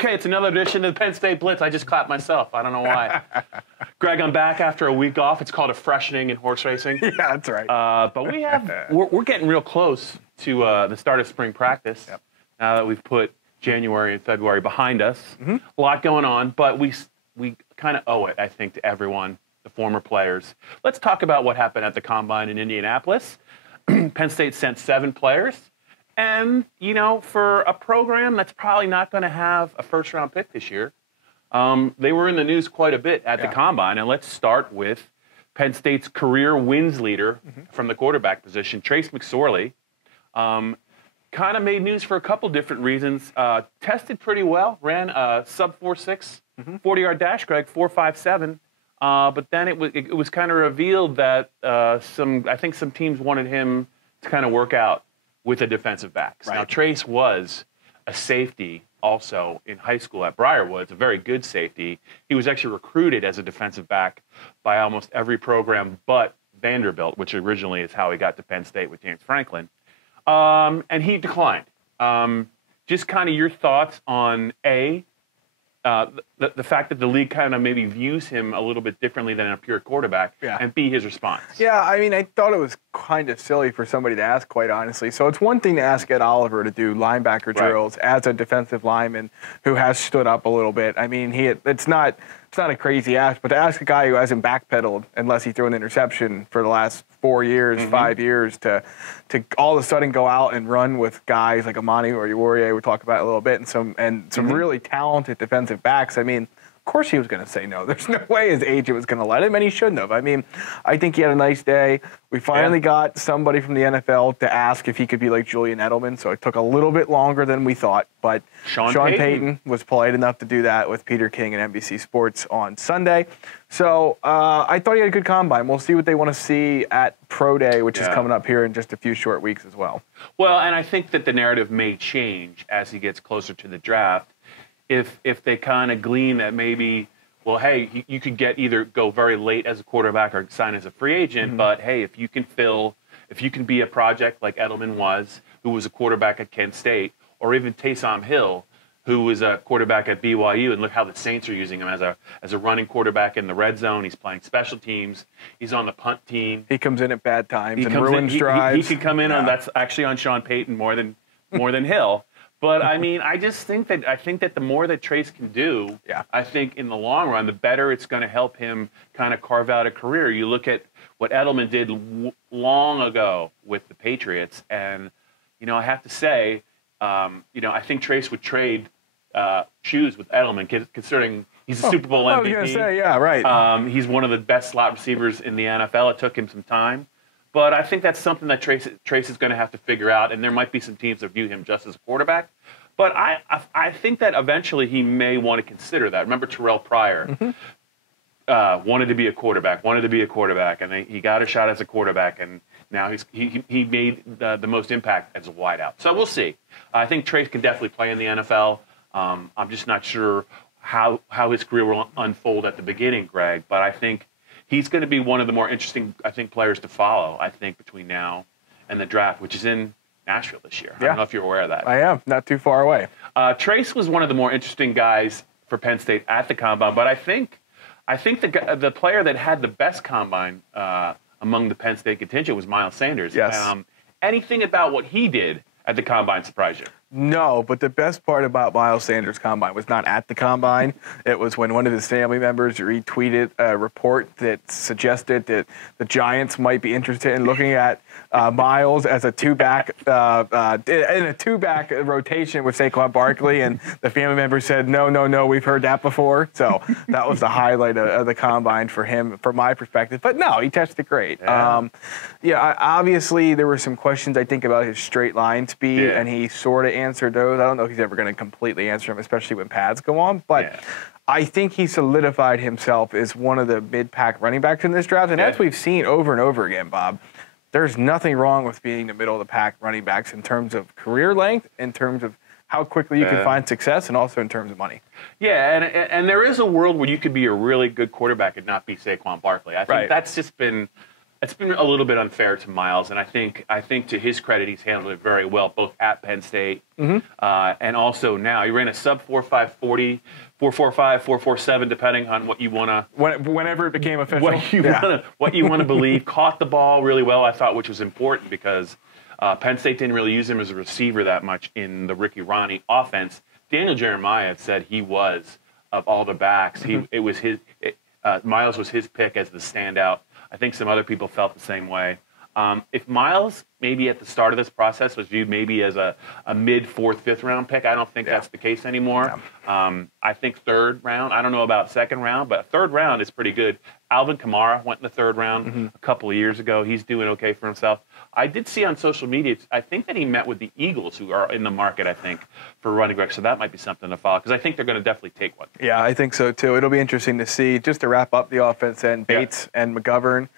Okay, it's another edition of the Penn State Blitz. I just clapped myself. I don't know why. Greg, I'm back after a week off. It's called a freshening in horse racing. Yeah, that's right. But we're getting real close to the start of spring practice. Yep. Now that we've put January and February behind us. A lot going on, but we kind of owe it, I think, to everyone, the former players. Let's talk about what happened at the Combine in Indianapolis. Penn State sent 7 players. And, you know, for a program that's probably not going to have a first-round pick this year, they were in the news quite a bit at the Combine. And let's start with Penn State's career wins leader from the quarterback position, Trace McSorley. Kind of made news for a couple different reasons. Tested pretty well, ran a sub-4.6 40-yard dash, Greg, 4.57. But then it was kind of revealed that I think some teams wanted him to kind of work out with the defensive backs. Right. Now, Trace was a safety also in high school at Briarwoods, a very good safety. He was actually recruited as a defensive back by almost every program but Vanderbilt, which originally is how he got to Penn State with James Franklin. And he declined. Just kind of your thoughts on, A, the fact that the league kind of maybe views him a little bit differently than a pure quarterback, and B, his response. Yeah, I mean, I thought it was kind of silly for somebody to ask, quite honestly. So it's one thing to ask Ed Oliver to do linebacker drills as a defensive lineman who has stood up a little bit. I mean, it's not a crazy ask, but to ask a guy who hasn't backpedaled unless he threw an interception for the last 4 years, 5 years, to all of a sudden go out and run with guys like Amani or Uwariye, we talk about a little bit, and some really talented defensive backs. I mean, of course he was going to say no. There's no way his agent was going to let him, and he shouldn't have. I mean, I think he had a nice day. We finally got somebody from the NFL to ask if he could be like Julian Edelman, so it took a little bit longer than we thought. But Sean Payton was polite enough to do that with Peter King and NBC Sports on Sunday. So I thought he had a good combine. We'll see what they want to see at Pro Day, which is coming up here in just a few short weeks as well. Well, and I think that the narrative may change as he gets closer to the draft. If they kind of glean that maybe, well, hey, you could either go very late as a quarterback or sign as a free agent, but hey, if you can be a project like Edelman was, who was a quarterback at Kent State, or even Taysom Hill, who was a quarterback at BYU, and look how the Saints are using him as a running quarterback in the red zone. He's playing special teams. He's on the punt team. He comes in at bad times and ruins drives. He could come in on that's actually on Sean Payton more than Hill. But I mean, I think that the more that Trace can do, I think in the long run, the better it's going to help him kind of carve out a career. You look at what Edelman did long ago with the Patriots, and you know, I have to say, you know, I think Trace would trade shoes with Edelman, considering he's a Super Bowl MVP. I was going to say, yeah, right. He's one of the best slot receivers in the NFL. It took him some time. But I think that's something that Trace is going to have to figure out, and there might be some teams that view him just as a quarterback. But I think that eventually he may want to consider that. Remember Terrell Pryor wanted to be a quarterback, and he got a shot as a quarterback, and now he made the most impact as a wideout. So we'll see. I think Trace can definitely play in the NFL. I'm just not sure how his career will unfold at the beginning, Greg, but I think he's going to be one of the more interesting, I think, players to follow, I think, between now and the draft, which is in Nashville this year. I don't know if you're aware of that. I am. Not too far away. Trace was one of the more interesting guys for Penn State at the Combine, but I think the player that had the best Combine among the Penn State contingent was Miles Sanders. Yes. Anything about what he did at the Combine surprised you? No, but the best part about Miles Sanders' Combine was not at the Combine. It was when one of his family members retweeted a report that suggested that the Giants might be interested in looking at Miles as a two-back in a two-back rotation with Saquon Barkley, and the family member said, no, we've heard that before. So that was the highlight of the Combine for him, from my perspective. But no, he tested great. Obviously there were some questions, I think, about his straight line speed, and he sort of answered those. I don't know if he's ever going to completely answer them, especially when pads go on, but I think he solidified himself as one of the mid-pack running backs in this draft, and as we've seen over and over again, Bob, there's nothing wrong with being the middle of the pack running backs in terms of career length, in terms of how quickly you can find success, and also in terms of money. Yeah, and there is a world where you could be a really good quarterback and not be Saquon Barkley. I think that's just been it's been a little bit unfair to Miles, and I think to his credit, he's handled it very well, both at Penn State and also now. He ran a sub 4.5 40, 4.45, 4.47, depending on what you want to. Whenever it became official. What you want to believe. Caught the ball really well, I thought, which was important because Penn State didn't really use him as a receiver that much in the Ricky Ronnie offense. Daniel Jeremiah said he was, of all the backs, Miles was his pick as the standout. I think some other people felt the same way. If Miles, maybe at the start of this process, was viewed maybe as a mid fourth, fifth round pick, I don't think that's the case anymore. I think third round. I don't know about second round, but third round is pretty good. Alvin Kamara went in the third round a couple of years ago. He's doing okay for himself. I did see on social media, I think that he met with the Eagles, who are in the market, I think, for running back. So that might be something to follow, because I think they're going to definitely take one. Yeah, I think so, too. It'll be interesting to see. Just to wrap up the offense, and Bates and McGovern.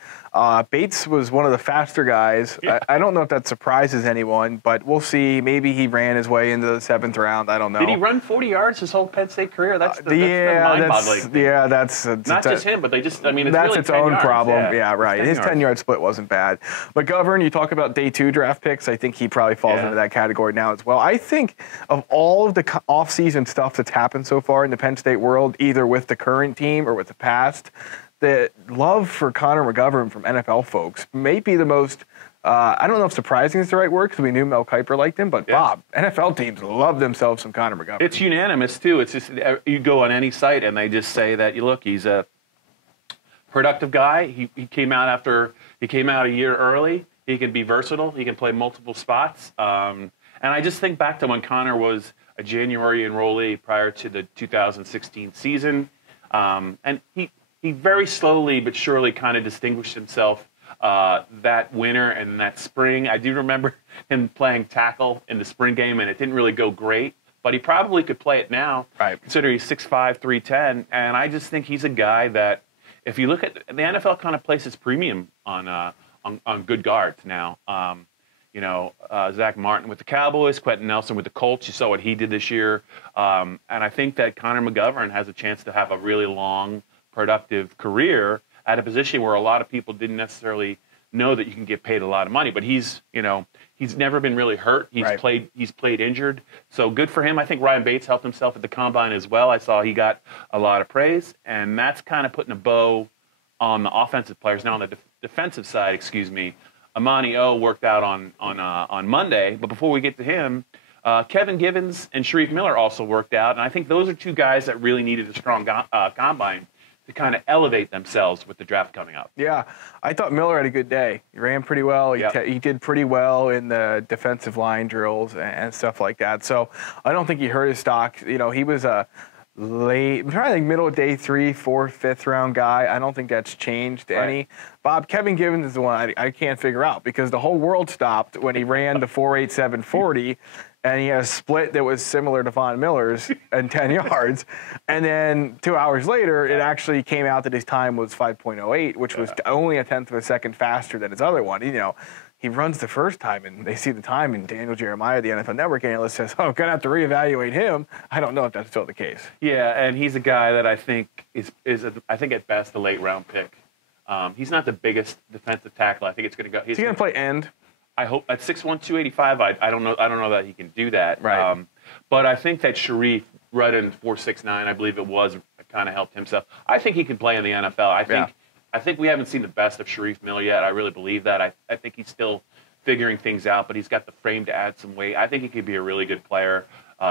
Bates was one of the faster guys. Yeah. I don't know if that surprises anyone, but we'll see. Maybe he ran his way into the 7th round. I don't know. Did he run 40 yards his whole Penn State career? That's the mind-boggling thing. Yeah, that's not just him, but they just. I mean, it's that's really its own yards. problem. Yeah, right. His 10-yard split wasn't bad. McGovern, you talk about day 2 draft picks. I think he probably falls into that category now as well. I think of all of the off-season stuff that's happened so far in the Penn State world, either with the current team or with the past, the love for Connor McGovern from NFL folks may be the most, I don't know if surprising is the right word, because we knew Mel Kiper liked him, but Bob, NFL teams love themselves some Connor McGovern. It's unanimous, too. It's just, you go on any site and they just say that, look, he's a productive guy. He came out a year early. He can be versatile. He can play multiple spots. And I just think back to when Connor was a January enrollee prior to the 2016 season. And he very slowly but surely kind of distinguished himself that winter and that spring. I do remember him playing tackle in the spring game, and it didn't really go great. But he probably could play it now, considering he's 6'5", 310. And I just think he's a guy that, if you look at the NFL, kind of places premium on good guards now. Zach Martin with the Cowboys, Quentin Nelson with the Colts. You saw what he did this year. And I think that Connor McGovern has a chance to have a really long, productive career at a position where a lot of people didn't necessarily know that you can get paid a lot of money. But he's never been really hurt. He's played injured. So good for him. I think Ryan Bates helped himself at the Combine as well. I saw he got a lot of praise, and that's kind of putting a bow on the offensive players. Now on the defensive side, Amani O worked out on Monday, but before we get to him, Kevin Givens and Sharif Miller also worked out, and I think those are two guys that really needed a strong combine to kind of elevate themselves with the draft coming up. Yeah, I thought Miller had a good day. He ran pretty well. He did pretty well in the defensive line drills and stuff like that. So I don't think he hurt his stock. He was a I'm trying to think middle of day 3, 4, 5th round guy. I don't think that's changed any. Bob, Kevin Givens is the one I can't figure out, because the whole world stopped when he ran the 4.87 40, and he had a split that was similar to Von Miller's and 10 yards. And then 2 hours later, it actually came out that his time was 5.08, which was only a tenth of a second faster than his other one. He runs the first time, and they see the time, and Daniel Jeremiah, the NFL Network analyst, says, I'm going to have to reevaluate him. I don't know if that's still the case. Yeah, and he's a guy that I think is I think at best a late-round pick. He's not the biggest defensive tackle. I think it's going to go. Is he going to play end? I hope at 6'1", 285. I don't know that he can do that. Right. But I think that Sharif, right in 4.69, I believe it was, kind of helped himself. I think he can play in the NFL. I think we haven't seen the best of Sharif Miller yet. I really believe that. I think he's still figuring things out, but he's got the frame to add some weight. I think he could be a really good player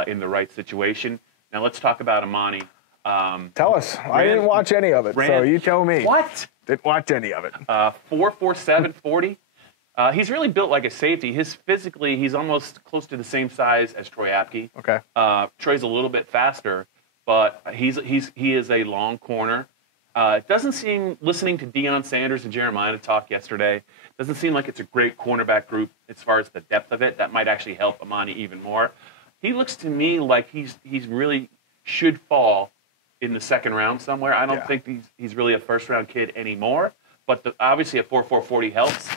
in the right situation. Now let's talk about Amani. Tell us. I didn't watch any of it, so you tell me. What? Didn't watch any of it. 4.47 40. He's really built like a safety. Physically, he's almost close to the same size as Troy Apke. Okay. Troy's a little bit faster, but he is a long corner. It doesn't seem, listening to Deion Sanders and Jeremiah talk yesterday, doesn't seem like it's a great cornerback group as far as the depth of it. That might actually help Amani even more. He looks to me like he's really should fall in the second round somewhere. I don't think he's really a first-round kid anymore, but obviously a 4.4 40 helps.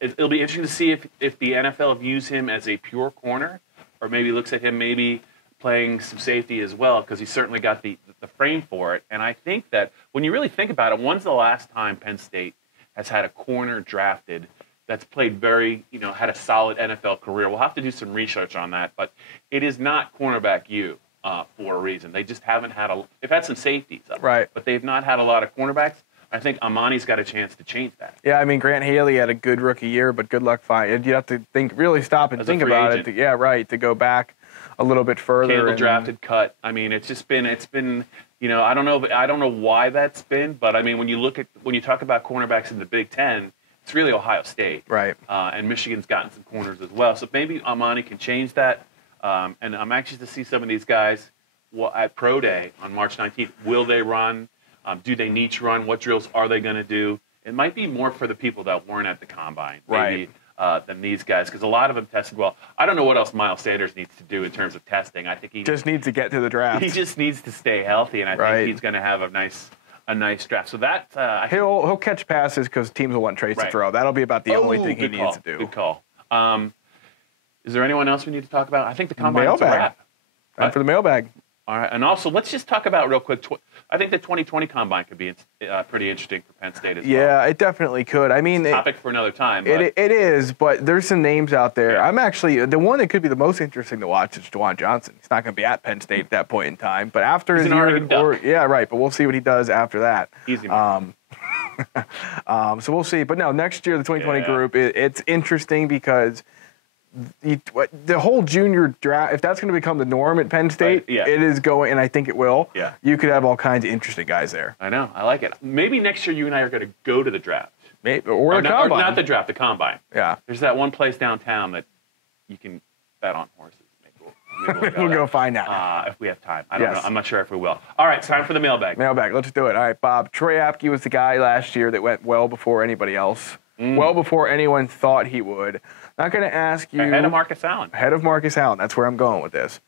It'll be interesting to see if the NFL views him as a pure corner, or maybe looks at him maybe playing some safety as well, because he's certainly got the frame for it. And I think that when you really think about it, when's the last time Penn State has had a corner drafted that's played very, had a solid NFL career. We'll have to do some research on that, but it is not cornerback U for a reason. They just haven't had they've had some safeties, right? But they've not had a lot of cornerbacks. I think Amani's got a chance to change that. Yeah, I mean, Grant Haley had a good rookie year, but good luck finding. You have to really stop and think about it. To go back a little bit further. Campbell drafted, cut. I mean, it's been. I don't know why that's been, but I mean, when you talk about cornerbacks in the Big Ten, it's really Ohio State, right? And Michigan's gotten some corners as well. So maybe Amani can change that. And I'm anxious to see some of these guys at Pro Day on March 19th. Will they run? Do they need to run? What drills are they going to do? It might be more for the people that weren't at the combine, maybe, than these guys, because a lot of them tested well. I don't know what else Miles Sanders needs to do in terms of testing. I think he just needs to get to the draft. He just needs to stay healthy, and I think he's going to have a nice draft. So that he'll catch passes because teams will want Trace to throw. That'll be about the only thing he needs to do. Good call. Is there anyone else we need to talk about? I think the combine is a wrap. Time for the mailbag. All right, and also let's just talk about real quick. I think the 2020 combine could be pretty interesting for Penn State as well. Yeah, it definitely could. I mean, it's a topic for another time. It is, but there's some names out there. Yeah. I'm actually the one that could be the most interesting to watch is Juwan Johnson. He's not going to be at Penn State at that point in time, but after his year, but we'll see what he does after that. Easy. So we'll see. But no, next year the 2020 group, it's interesting because the whole junior draft, if that's going to become the norm at Penn State, it is going, and I think it will. Yeah. You could have all kinds of interesting guys there. I know. I like it. Maybe next year you and I are going to go to the draft. Maybe, or the combine. Or not the draft, the combine. Yeah. There's that one place downtown that you can bet on horses. Maybe we'll go find out. If we have time. I don't know. I'm not sure if we will. All right, it's time for the mailbag. Mailbag. Let's do it. All right, Bob. Troy Apke was the guy last year that went well before anybody else. Well before anyone thought he would. Not going to ask you. Ahead of Marcus Allen. Ahead of Marcus Allen. That's where I'm going with this.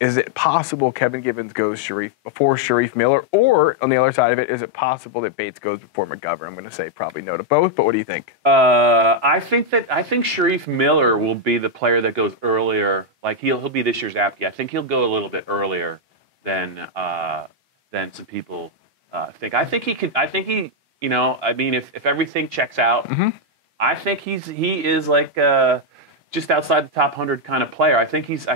Is it possible Kevin Givens goes before Sharif Miller? Or, on the other side of it, is it possible that Bates goes before McGovern? I'm going to say probably no to both, but what do you think? I think Sharif Miller will be the player that goes earlier. Like, he'll be this year's Apke. I think he'll go a little bit earlier than some people think. I think he, if everything checks out, I think he is like just outside the top 100 kind of player. I think he's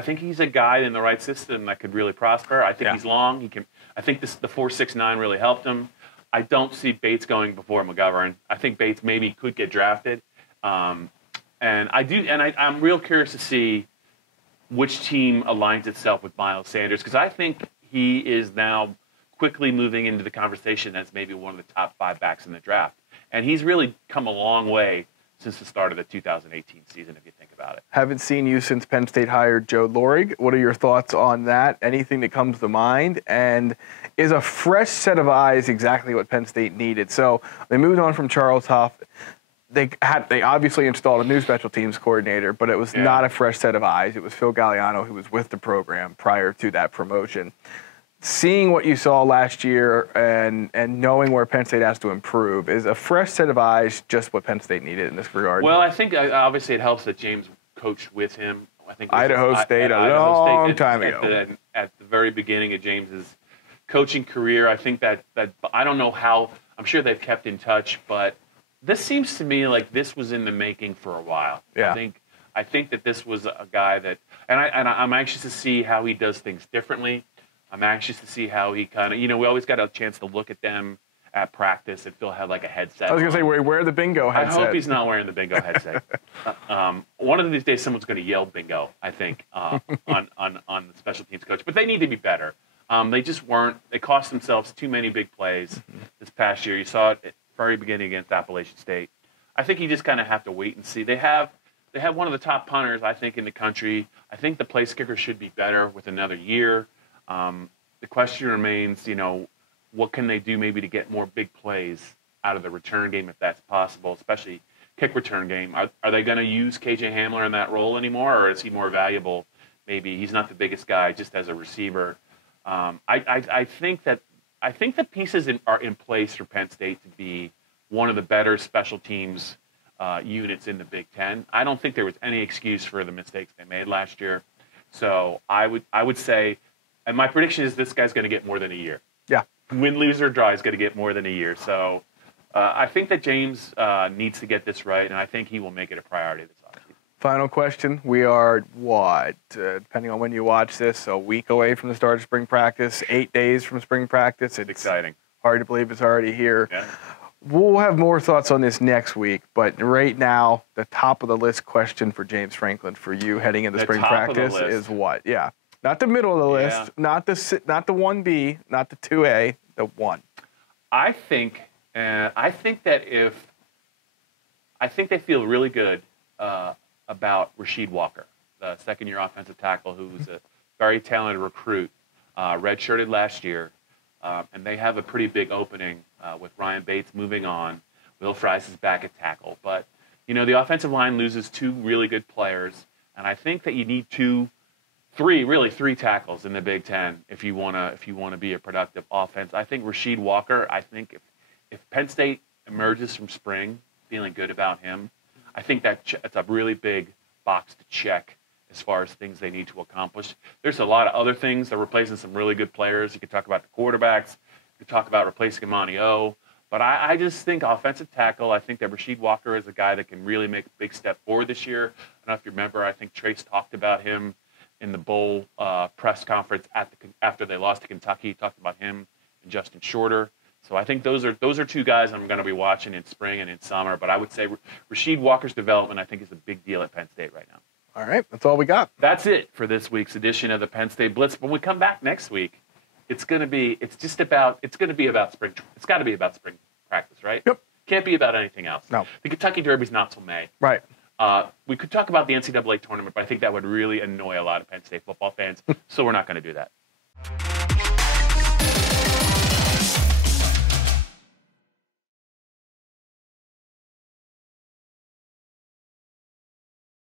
a guy in the right system that could really prosper. I think he's long. I think the 4.69 really helped him. I don't see Bates going before McGovern. I think Bates maybe could get drafted. I'm real curious to see which team aligns itself with Miles Sanders, because I think he is now quickly moving into the conversation as maybe one of the top 5 backs in the draft. And he's really come a long way since the start of the 2018 season, if you think about it. Haven't seen you since Penn State hired Joe Lorig. What are your thoughts on that? Anything that comes to mind? And is a fresh set of eyes exactly what Penn State needed? So they moved on from Charles Huff. They obviously installed a new special teams coordinator, but it was not a fresh set of eyes. It was Phil Galliano, who was with the program prior to that promotion. Seeing what you saw last year and knowing where Penn State has to improve, is a fresh set of eyes just what Penn State needed in this regard? Well, I think obviously it helps that James coached with him. I think Idaho State a long time ago. At the very beginning of James's coaching career, I think that I don't know how. I'm sure they've kept in touch, but this seems to me like this was in the making for a while. Yeah. I think that this was a guy that, and I'm anxious to see how he does things differently. I'm anxious to see how he kind of, we always got a chance to look at them at practice and Phil had like a headset. I was going to say, wear the bingo headset. I hope he's not wearing the bingo headset. One of these days, someone's going to yell bingo, I think, on the special teams coach. But they need to be better. They just weren't. They cost themselves too many big plays this past year. You saw it at the very beginning against Appalachian State. I think you just kind of have to wait and see. They have one of the top punters, I think, in the country. I think the place kicker should be better with another year. The question remains, what can they do maybe to get more big plays out of the return game if that's possible, especially kick return game? Are they going to use KJ Hamler in that role anymore, or is he more valuable? Maybe he's not the biggest guy just as a receiver. I think the pieces are in place for Penn State to be one of the better special teams units in the Big Ten. I don't think there was any excuse for the mistakes they made last year. So I would say. And my prediction is this guy's going to get more than a year. Yeah. Win, lose, or draw, he's going to get more than a year. So I think that James needs to get this right, and I think he will make it a priority this offseason. Final question. We are, depending on when you watch this, a week away from the start of spring practice, 8 days from spring practice. It's exciting. Hard to believe it's already here. Yeah. We'll have more thoughts on this next week, but right now, the top of the list question for James Franklin for you heading into spring practice is what? Yeah. Not the middle of the list, not the 1B, not the 2A, the 1. I think they feel really good about Rasheed Walker, the second-year offensive tackle, who's a very talented recruit, redshirted last year, and they have a pretty big opening with Ryan Bates moving on. Will Fries is back at tackle, but the offensive line loses 2 really good players, and I think that you need 3 tackles in the Big Ten if you want to be a productive offense. I think Rasheed Walker. I think if Penn State emerges from spring feeling good about him, I think that's a really big box to check as far as things they need to accomplish. There's a lot of other things. They're replacing some really good players. You could talk about the quarterbacks. You could talk about replacing Imani O. But I just think offensive tackle, I think that Rasheed Walker is a guy that can really make a big step forward this year. I don't know if you remember, I think Trace talked about him in the bowl press conference after they lost to Kentucky. He talked about him and Justin Shorter. So I think those are 2 guys I'm going to be watching in spring and in summer. But I would say Rasheed Walker's development, I think, is a big deal at Penn State right now. All right, that's all we got. That's it for this week's edition of the Penn State Blitz. When we come back next week, it's going to be about spring. It's got to be about spring practice, right? Yep. Can't be about anything else. No. The Kentucky Derby's not till May. Right. We could talk about the NCAA tournament, but I think that would really annoy a lot of Penn State football fans, so we're not going to do that.